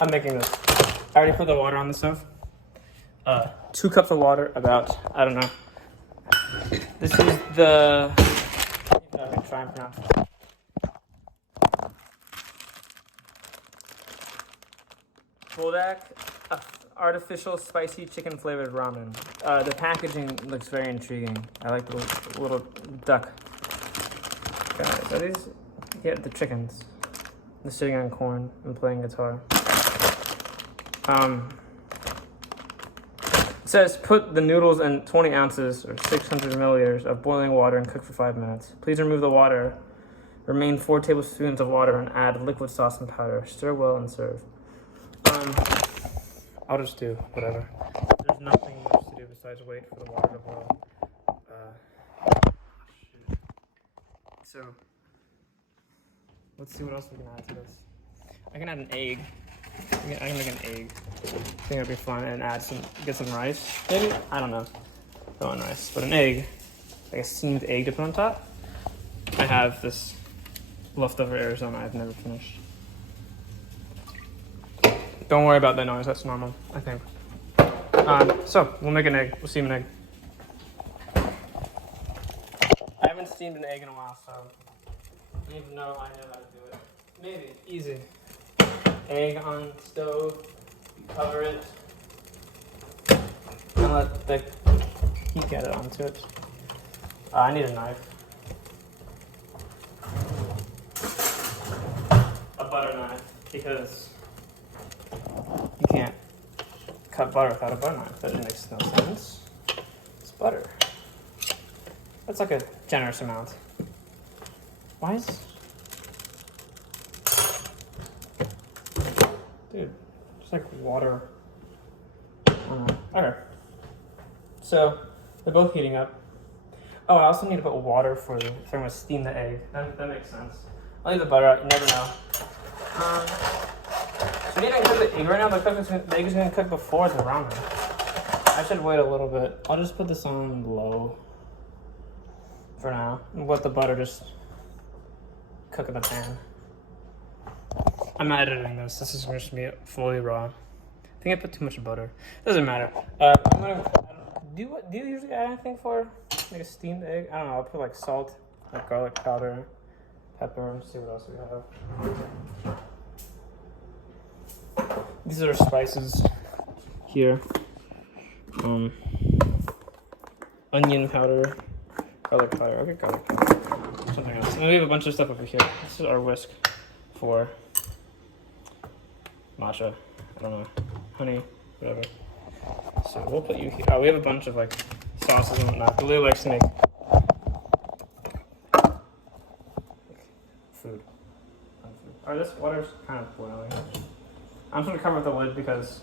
I'm making this. I already put the water on the stove. 2 cups of water, about, I don't know. This is the, I can try and pronounce it. Buldax artificial spicy chicken flavored ramen. The packaging looks very intriguing. I like the little duck. Guys, are these? Yeah, the chickens. They're sitting on corn and playing guitar. It says put the noodles in 20 ounces or 600 milliliters of boiling water and cook for 5 minutes. Please remove the water. Remain 4 tablespoons of water and add liquid sauce and powder. Stir well and serve. I'll just do whatever. There's nothing much to do besides wait for the water to boil. So, let's see what else we can add to this. I can add an egg. I can make an egg. I think it'll be fun, and get some rice. Maybe? I don't know. Don't want rice, but an egg, like a steamed egg to put on top. I have this leftover Arizona I've never finished. Don't worry about that noise, that's normal, I think. So, we'll make an egg. We'll steam an egg. I haven't steamed an egg in a while, so I don't even know I know how to do it. Maybe, easy. Egg on stove, cover it, and let the heat get it onto it. I need a knife. A butter knife, because you can't cut butter without a butter knife. That makes no sense. It's butter. That's like a generous amount. Why is... Dude, just like water. I don't know. Okay. So, they're both heating up. Oh, I also need to put water if I'm going to steam the egg. That makes sense. I'll leave the butter out, you never know. So we didn't cook the egg right now, the egg is going to cook before the ramen. I should wait a little bit. I'll just put this on low for now. And let the butter just cook in the pan. I'm not editing this. This is going to be fully raw. I think I put too much butter. Doesn't matter. Do you usually add anything for like a steamed egg? I don't know. I'll put like salt, like garlic powder, pepper. Let's see what else we have. These are spices here. Onion powder, garlic powder. Okay, garlic powder. Something else. And we have a bunch of stuff over here. This is our whisk for matcha. I don't know. Honey, whatever. So we'll put you here. Oh, we have a bunch of like sauces and whatnot. Lily likes to make food. Alright, this water's kind of boiling. I'm just gonna cover the lid because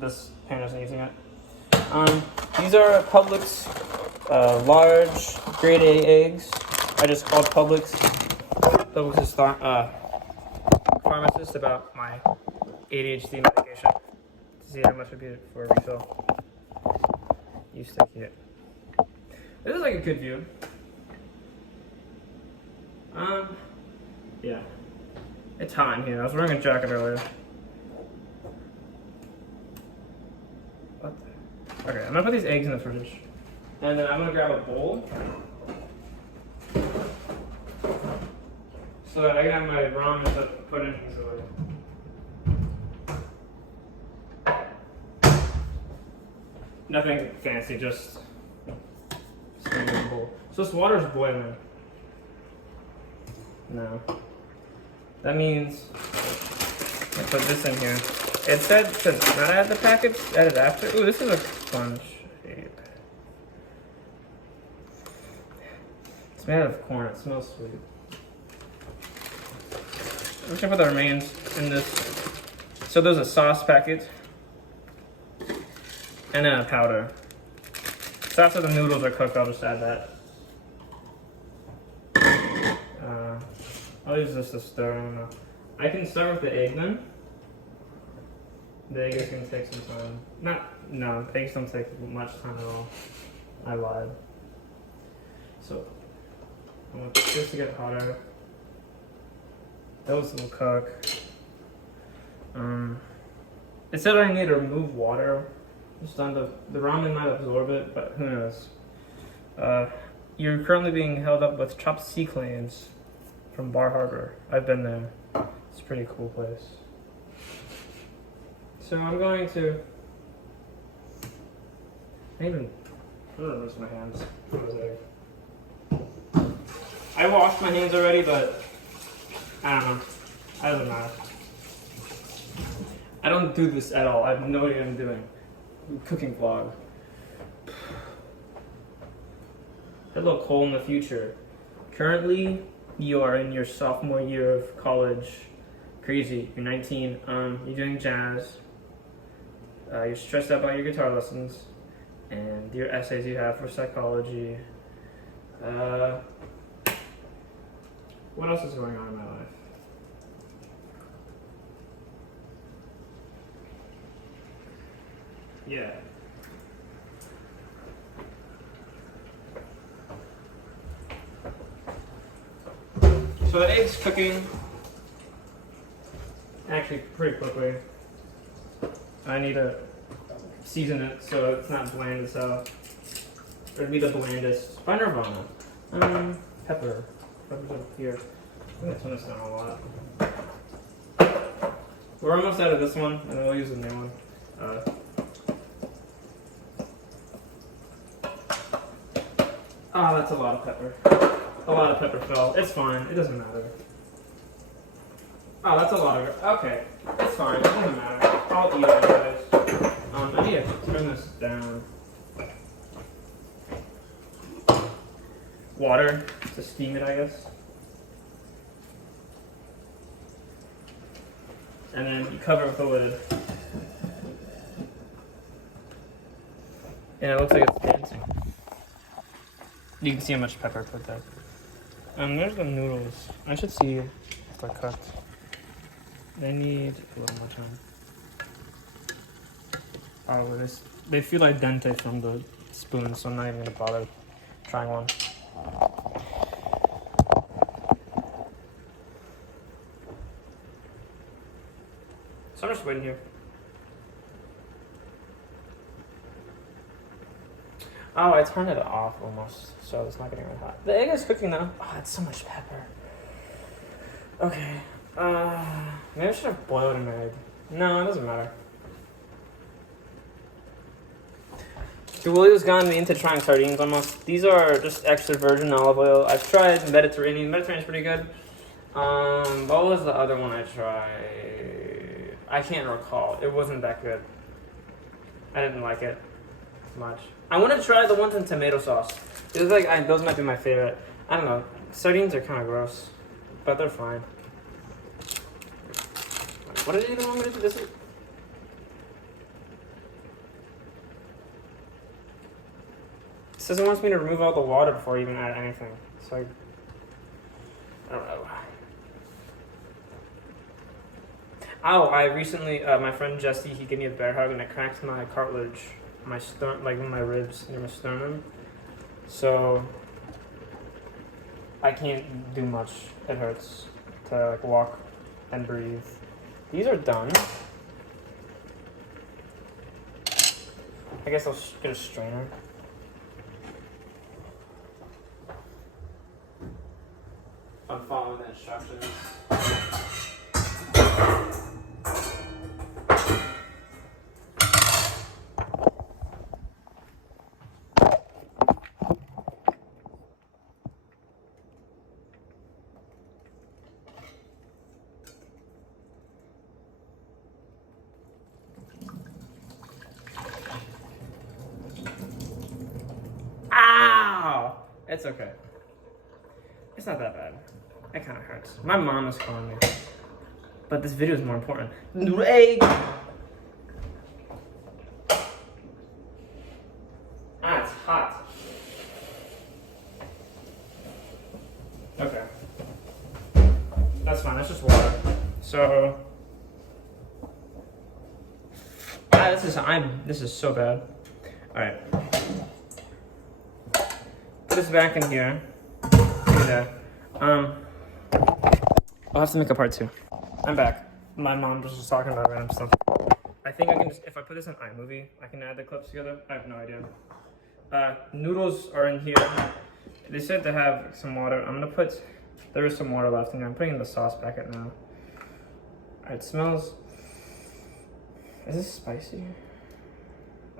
this pan isn't using it. These are Publix large grade A eggs. I just called Publix. Publix's pharmacist about my ADHD medication to see how much would be for a refill. You stick it. This is like a good view. Yeah. It's hot in here. I was wearing a jacket earlier. What the? Okay, I'm gonna put these eggs in the fridge. And then I'm gonna grab a bowl. So that I can have my ramen to put in easily. Nothing fancy, just standard bowl. So this water's boiling. No. That means I put this in here. It said to not add the package, add it after. Ooh, this is a sponge shape. It's made out of corn, it smells sweet. I'm just gonna put the remains in this. So there's a sauce packet. And then a powder. So after the noodles are cooked, I'll just add that. I'll use this to stir, I don't know. I can start with the egg then. The egg is gonna take some time. No, eggs don't take much time at all. I lied. So, I'm gonna put this to get hotter. Those will cook. It said I need to remove water. Just on the ramen might absorb it, but who knows. You're currently being held up with chopped sea clams from Bar Harbor. I've been there. It's a pretty cool place. So I'm going to... I'm gonna rinse my hands. I washed my hands already, but I don't know. It doesn't matter. I don't do this at all. I have no idea what I'm doing. Cooking vlog. Hello, Cole in the future. Currently, you are in your sophomore year of college. Crazy. You're 19. You're doing jazz. You're stressed out by your guitar lessons and your essays you have for psychology. What else is going on in my life? Yeah. So the egg's cooking actually pretty quickly. I need to season it so it's not bland as hell. It'd be the blandest. By Nirvana. Pepper. Pepper's up here. I'm gonna turn this down a lot. We're almost out of this one, and then we'll use the new one. That's a lot of pepper. A lot of pepper fell. It's fine. It doesn't matter. Oh, that's a lot of... Okay. It's fine. It doesn't matter. I'll eat it anyways. I need to turn this down. Water to steam it, I guess. And then you cover it with a lid. And it looks like it's dancing. You can see how much pepper I put there. There's the noodles. I should see if they're cooked. They need a little more time. Oh, they feel like dente from the spoon, so I'm not even gonna bother trying one. So I'm just waiting here. Oh, I turned it off almost, so it's not getting really hot. The egg is cooking though. Oh, it's so much pepper. Okay. Maybe I should have boiled an egg. No, it doesn't matter. Julio's gotten me into trying sardines almost. These are just extra virgin olive oil. I've tried Mediterranean. Mediterranean's pretty good. What was the other one I tried? I can't recall. It wasn't that good. I didn't like it much. I want to try the ones in tomato sauce. It was like those might be my favorite. I don't know. Sardines are kind of gross, but they're fine. What did you even want me to do? This is... It says it wants me to remove all the water before I even add anything. So I don't know. Oh, I recently, my friend Jesse, he gave me a bear hug and it cracked my cartilage, my like my ribs near my sternum. So I can't do much. It hurts to like walk and breathe. These are done. I guess I'll get a strainer. I'm following the instructions. Ow! It's okay. It's not that bad. It kind of hurts. My mom is calling me. But this video is more important. Egg! It's hot. Okay. That's fine. That's just water. So... this is so bad. Alright. Put this back in here. Do that. I'll have to make a part 2. I'm back. My mom was just talking about random stuff. I think I can just, if I put this in iMovie, I can add the clips together. I have no idea. Noodles are in here. They said to have some water. I'm gonna put, there is some water left in here. I'm putting in the sauce packet now. It smells, is this spicy?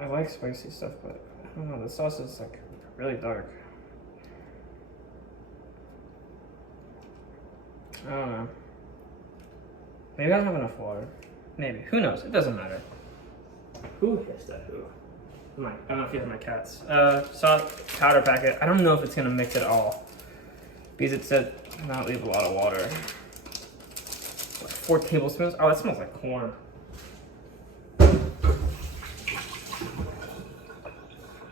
I like spicy stuff, but I don't know, the sauce is like really dark. I don't know. Maybe I don't have enough water. Maybe, who knows, it doesn't matter. Who hissed that who? I don't know if you have my cats. Salt powder packet. I don't know if it's gonna mix it all because it said not leave a lot of water. Like 4 tablespoons. Oh, that smells like corn.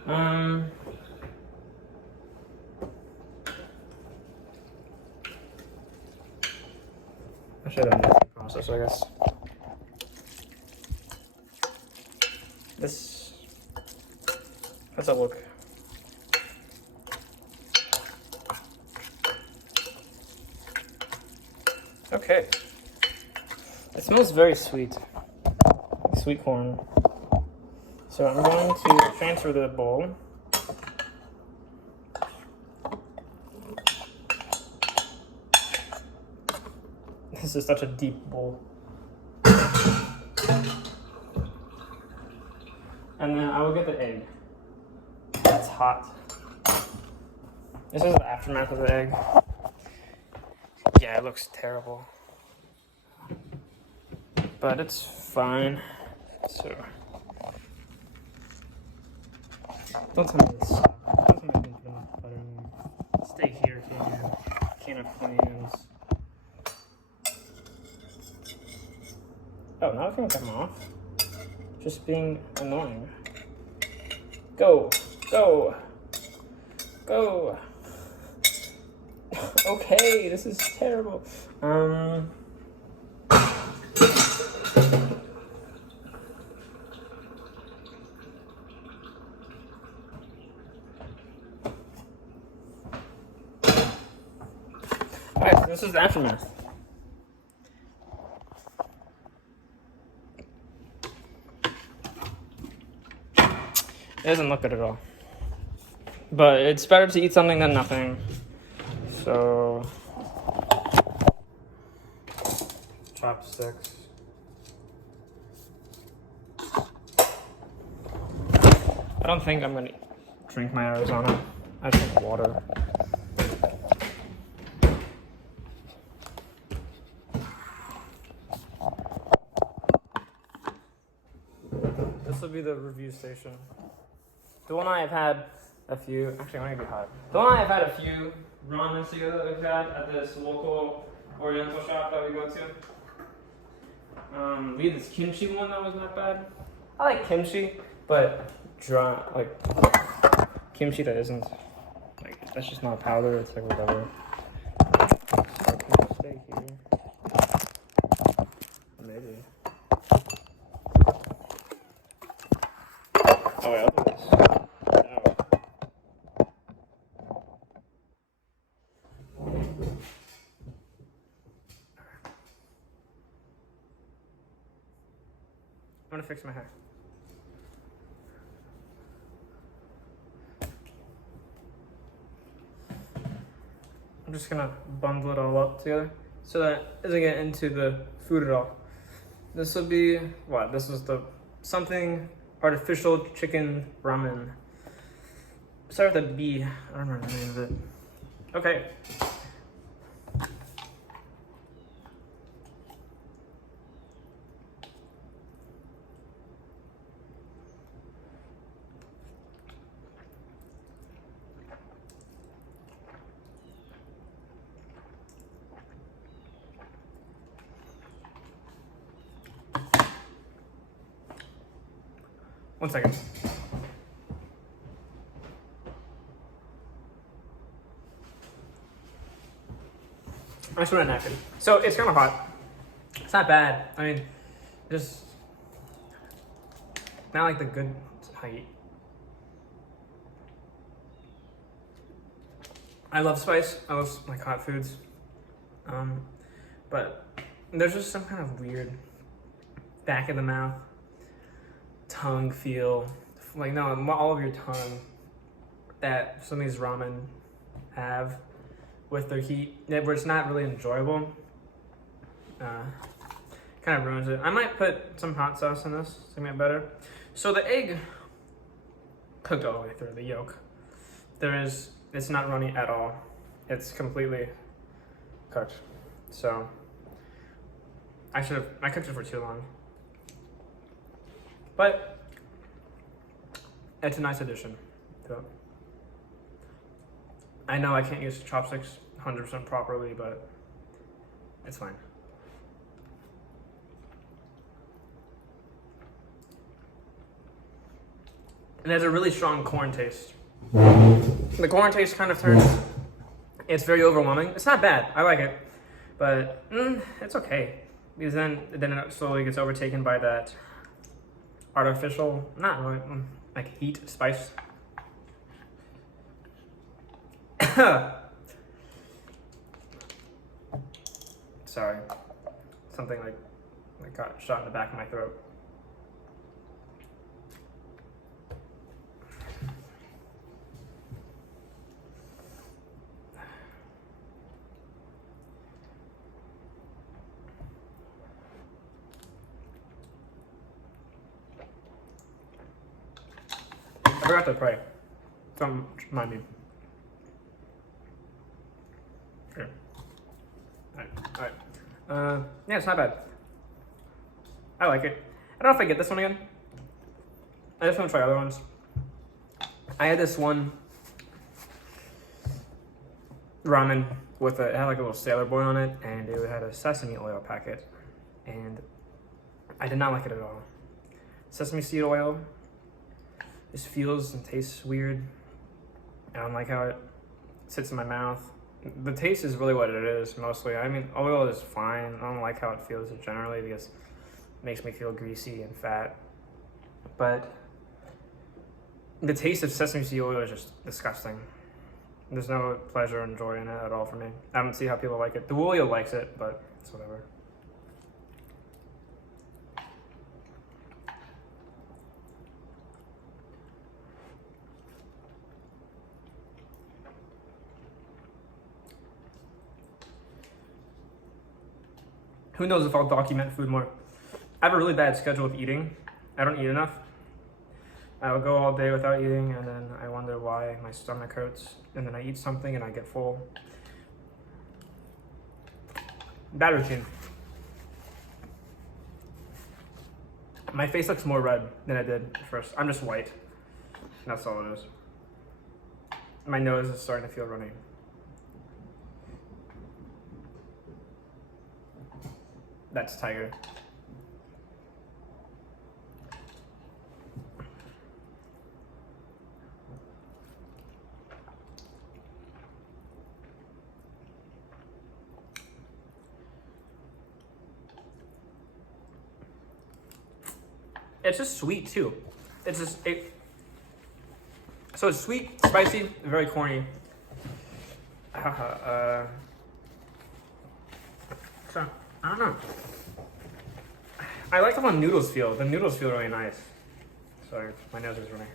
I'll show you the mixing process, I guess. This, how's that look? Okay. It smells very sweet. Sweet corn. So I'm going to transfer the bowl. This is such a deep bowl. And then I will get the egg. It's hot. This is the aftermath of the egg. Yeah, it looks terrible. But it's fine. So, don't tell me this. Don't tell me I didn't put enough butter in there. Stay here, can of clams. Oh, now I can take them off. Just being annoying. Go, go, go. Okay, this is terrible. Alright, so this is the aftermath. It doesn't look good at all. But it's better to eat something than nothing. So, chopsticks. I don't think I'm gonna drink my Arizona. I drink water. This will be the review station. The one I have had a few, actually I want to be hot. The one I have had a few ramens together that we've had at this local oriental shop that we go to. We had this kimchi one that was not bad. I like kimchi, but dry, like kimchi that isn't, like, that's just not powder, it's like whatever. So can I stay here? Maybe. Oh wait, I'll do this. I'm gonna fix my hair. I'm just gonna bundle it all up together so that it doesn't get into the food at all. This will be, what? This is the something artificial chicken ramen. Start with a B. I don't remember the name of it. Okay. One second. I just want a napkin. So it's kind of hot. It's not bad. I mean, just not like the good height. I love spice. I love like hot foods. But there's just some kind of weird back of the mouth tongue feel, like no, all of your tongue that some of these ramen have with their heat, where it's not really enjoyable. Kind of ruins it. I might put some hot sauce in this to make it better. So the egg cooked all the way through, the yolk. It's not runny at all. It's completely cooked. So I cooked it for too long. But it's a nice addition to it. I know I can't use chopsticks 100% properly, but it's fine. And it has a really strong corn taste. The corn taste kind of turns, it's very overwhelming. It's not bad, I like it, but it's okay. Because then it slowly gets overtaken by that artificial, not really, like heat, spice. Sorry, something like got shot in the back of my throat. I forgot to pray. Don't remind me. Here. Alright. Yeah, it's not bad. I like it. I don't know if I get this one again. I just want to try other ones. I had this one ramen with it had like a little sailor boy on it, and it had a sesame oil packet, and I did not like it at all. Sesame seed oil just feels and tastes weird. I don't like how it sits in my mouth. The taste is really what it is, mostly. I mean, oil is fine. I don't like how it feels generally because it makes me feel greasy and fat. But the taste of sesame seed oil is just disgusting. There's no pleasure and joy in it at all for me. I don't see how people like it. The Woolio likes it, but it's whatever. Who knows if I'll document food more. I have a really bad schedule with eating. I don't eat enough. I'll go all day without eating, and then I wonder why my stomach hurts, and then I eat something and I get full. Bad routine. My face looks more red than it did at first. I'm just white. That's all it is. My nose is starting to feel runny. That's tiger. It's just sweet too. It's just so it's sweet, spicy, very corny. So I don't know. I like how the noodles feel. The noodles feel really nice. Sorry, my nose is running.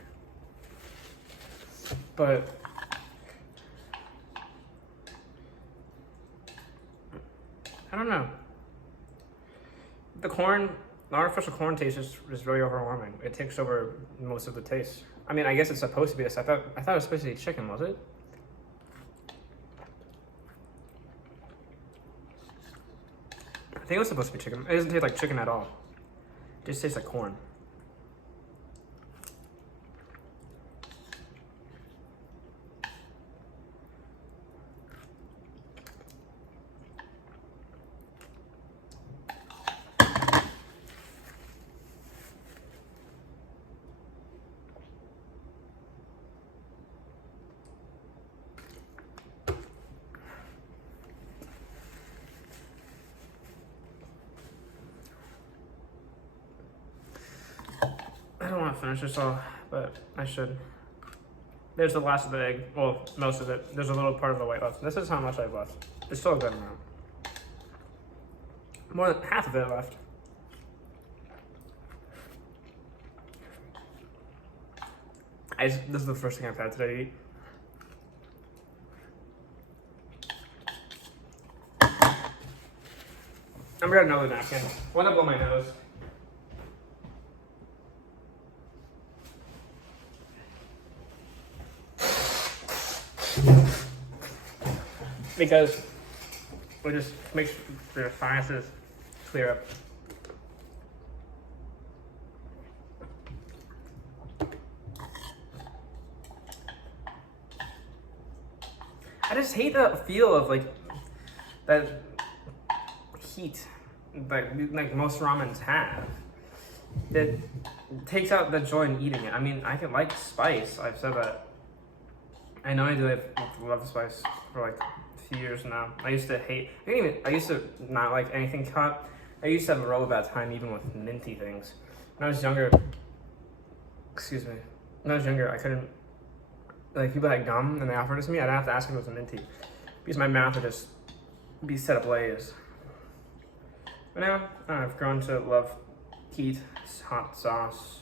But I don't know. The artificial corn taste is very overwhelming. It takes over most of the taste. I mean, I guess it's supposed to be this. I thought it was supposed to be chicken, was it? I think it was supposed to be chicken. It doesn't taste like chicken at all. It just tastes like corn. I don't want to finish this all, but I should. There's the last of the egg. Well, most of it. There's a little part of the white left. This is how much I've left. It's still a good amount. More than half of it left. This is the first thing I've had today to eat. I'm gonna grab another napkin. I want to blow my nose. Because it just makes the sinuses clear up. I just hate the feel of like that heat like most ramens have. It takes out the joy in eating it. I mean, I can like spice. I've said that. I know I do love spice for like a few years now. I used to not like anything hot. I used to have a real bad time even with minty things. When I was younger, when I was younger, I couldn't, like people had gum and they offered it to me, I'd have to ask if it was minty because my mouth would just be set ablaze. But now, I've grown to love heat, hot sauce,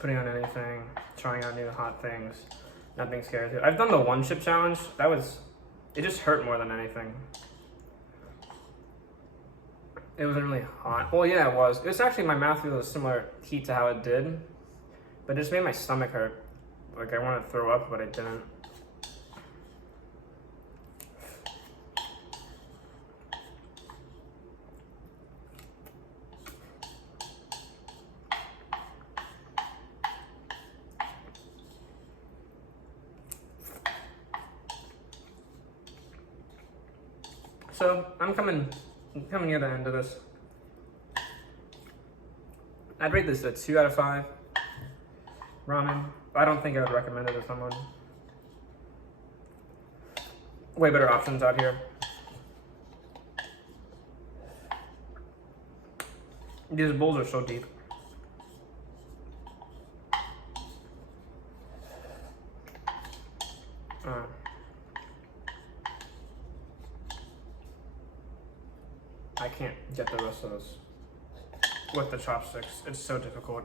putting on anything, trying out new hot things, not being scared of it. I've done the one chip challenge. It just hurt more than anything. It wasn't really hot. Well, yeah, it was. It was actually, my mouth feels a similar heat to how it did, but it just made my stomach hurt. Like I wanted to throw up, but I didn't. So I'm coming near the end of this. I'd rate this a 2 out of 5. Ramen. I don't think I would recommend it to someone. Way better options out here. These bowls are so deep. I can't get the rest of this with the chopsticks. It's so difficult.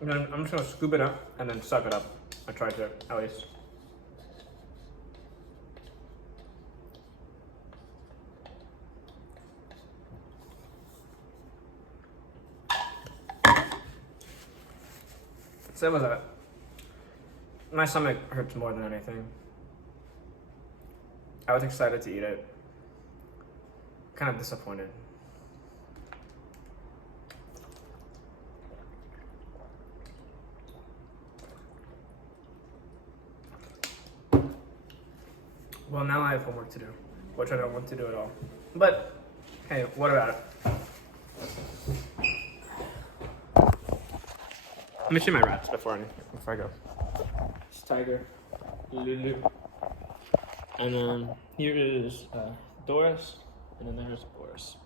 I'm just gonna scoop it up and then suck it up. I tried to, at least. So that was it. My stomach hurts more than anything. I was excited to eat it. Kind of disappointed. Well, now I have homework to do, which I don't want to do at all. But, hey, what about it? Let me see my rats before I go. It's Tiger, Lulu, and here is Doris, and then there's Boris.